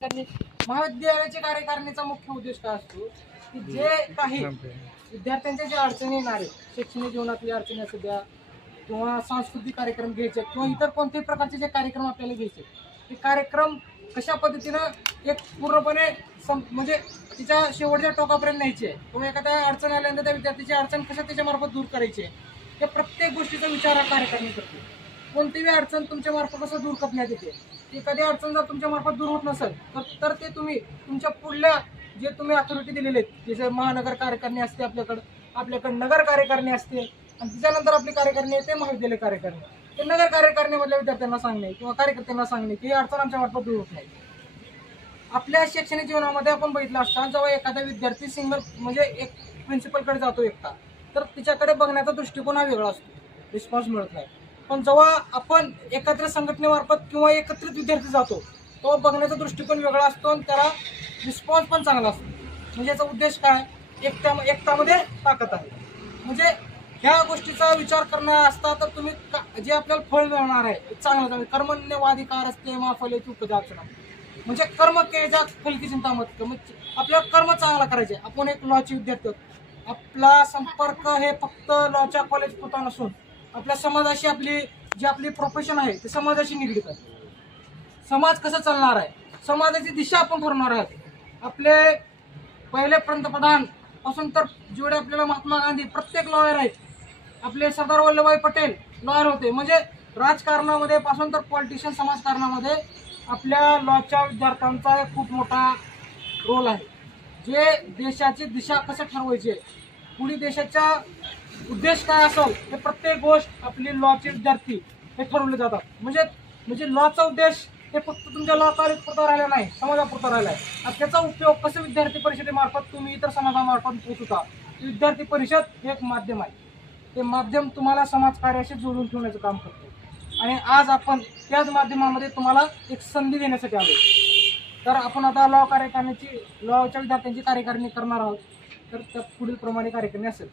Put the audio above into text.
त्यांनी महाविद्यालयाच्या कार्यकारिणीचा मुख्य उद्देश काय असतो? की जे काही विद्यार्थ्यांच्या ज्या अडचणी येणार आहेत शैक्षणिक जीवनातली अडचणी असू द्या किंवा सांस्कृतिक कार्यक्रम घ्यायचे किंवा इतर कोणत्याही प्रकारचे जे कार्यक्रम आपल्याला घ्यायचे ते कार्यक्रम कशा पद्धतीनं एक पूर्णपणे सं म्हणजे तिच्या शेवटच्या टोकापर्यंत न्यायची आहे किंवा एखाद्या अडचण आल्यानंतर त्या विद्यार्थ्याची अडचण कशा त्याच्यामार्फत दूर करायची आहे प्रत्येक गोष्टीचा विचार हा कार्यक्रम करतो. कोणतीही अडचण तुमच्या मार्फत कसं दूर करण्यात येते. एखादी अडचण जर तुमच्या मार्फत दूर होत नसेल तर तर ते तुम्ही तुमच्या पुढल्या जे तुम्ही अथॉरिटी दिलेले आहेत जसे महानगर कार्यकारिणी असते आपल्याकडं आपल्याकडे नगर कार्यकारिणी असते आणि त्याच्यानंतर आपली कार्यकारिणी आहे ते महाविद्यालय कार्यकारिणी. ते नगर कार्यकारिणीमधल्या विद्यार्थ्यांना सांगणे किंवा कार्यकर्त्यांना सांगणे की ही अडचण आमच्या मार्फत दूर होत नाही. आपल्या शैक्षणिक जीवनामध्ये आपण बघितलं असता जेव्हा एखादा विद्यार्थी सिंगल म्हणजे एक प्रिन्सिपलकडे जातो एकटा तर तिच्याकडे बघण्याचा दृष्टिकोन हा वेगळा असतो. रिस्पॉन्स मिळत नाही. पण जेव्हा आपण एकत्र संघटनेमार्फत किंवा एकत्रित विद्यार्थी जातो तो बघण्याचा दृष्टिकोन वेगळा असतो आणि त्याला रिस्पॉन्स पण चांगला असतो. म्हणजे याचा उद्देश काय? एकट्या एकतामध्ये ताकद आहे. म्हणजे ह्या गोष्टीचा विचार करणार असता तर तुम्ही का- जे आपल्याला फळ मिळणार आहे चांगलं चांगलं. कर्मण्यवाधिकार असते माफले उपदाचना म्हणजे कर्म केजा फलकी चिंता मत म्हणजे आपल्याला कर्म चांगला करायचे आपण एक लॉचे विद्यार्थी आपला संपर्क हे फक्त लॉच्या कॉलेज पुरता नसून आपल्या समाजाशी आपली जी आपली प्रोफेशन आहे ते समाजाशी निगडीत आहे. समाज कसा चालणार आहे? समाजाची दिशा आपण ठरवणार आहोत. आपले पहिले पंतप्रधानपासून तर जेवढे आपल्याला महात्मा गांधी प्रत्येक लॉयर आहेत. आपले सरदार वल्लभभाई पटेल लॉयर होते. म्हणजे राजकारणामध्ये पासून तर पॉलिटिशियन समाजकारणामध्ये आपल्या लॉच्या विद्यार्थ्यांचा एक खूप मोठा रोल आहे. जे देशाची दिशा कसं ठरवायची आहे? पुढे देशाच्या उद्देश काय असाल हे प्रत्येक गोष्ट आपली लॉचे विद्यार्थी हे ठरवले जातात. म्हणजे म्हणजे लॉचा उद्देश हे फक्त तुमच्या लॉ पुरता राहिला नाही समाजापुरता राहिला आहे. आणि त्याचा उपयोग कसं विद्यार्थी परिषदेमार्फत तुम्ही इतर समाजामार्फत पोहोचता विद्यार्थी परिषद हे एक माध्यम आहे. ते माध्यम तुम्हाला समाजकार्याशी जोडून ठेवण्याचं काम करते. आणि आज आपण त्याच माध्यमामध्ये तुम्हाला एक संधी देण्यासाठी आलो तर आपण आता लॉ कार्यकारिणीची लॉच्या विद्यार्थ्यांची कार्यकारिणी करणार आहोत. तर त्या पुढील प्रमाणे कार्यकारिणी असेल.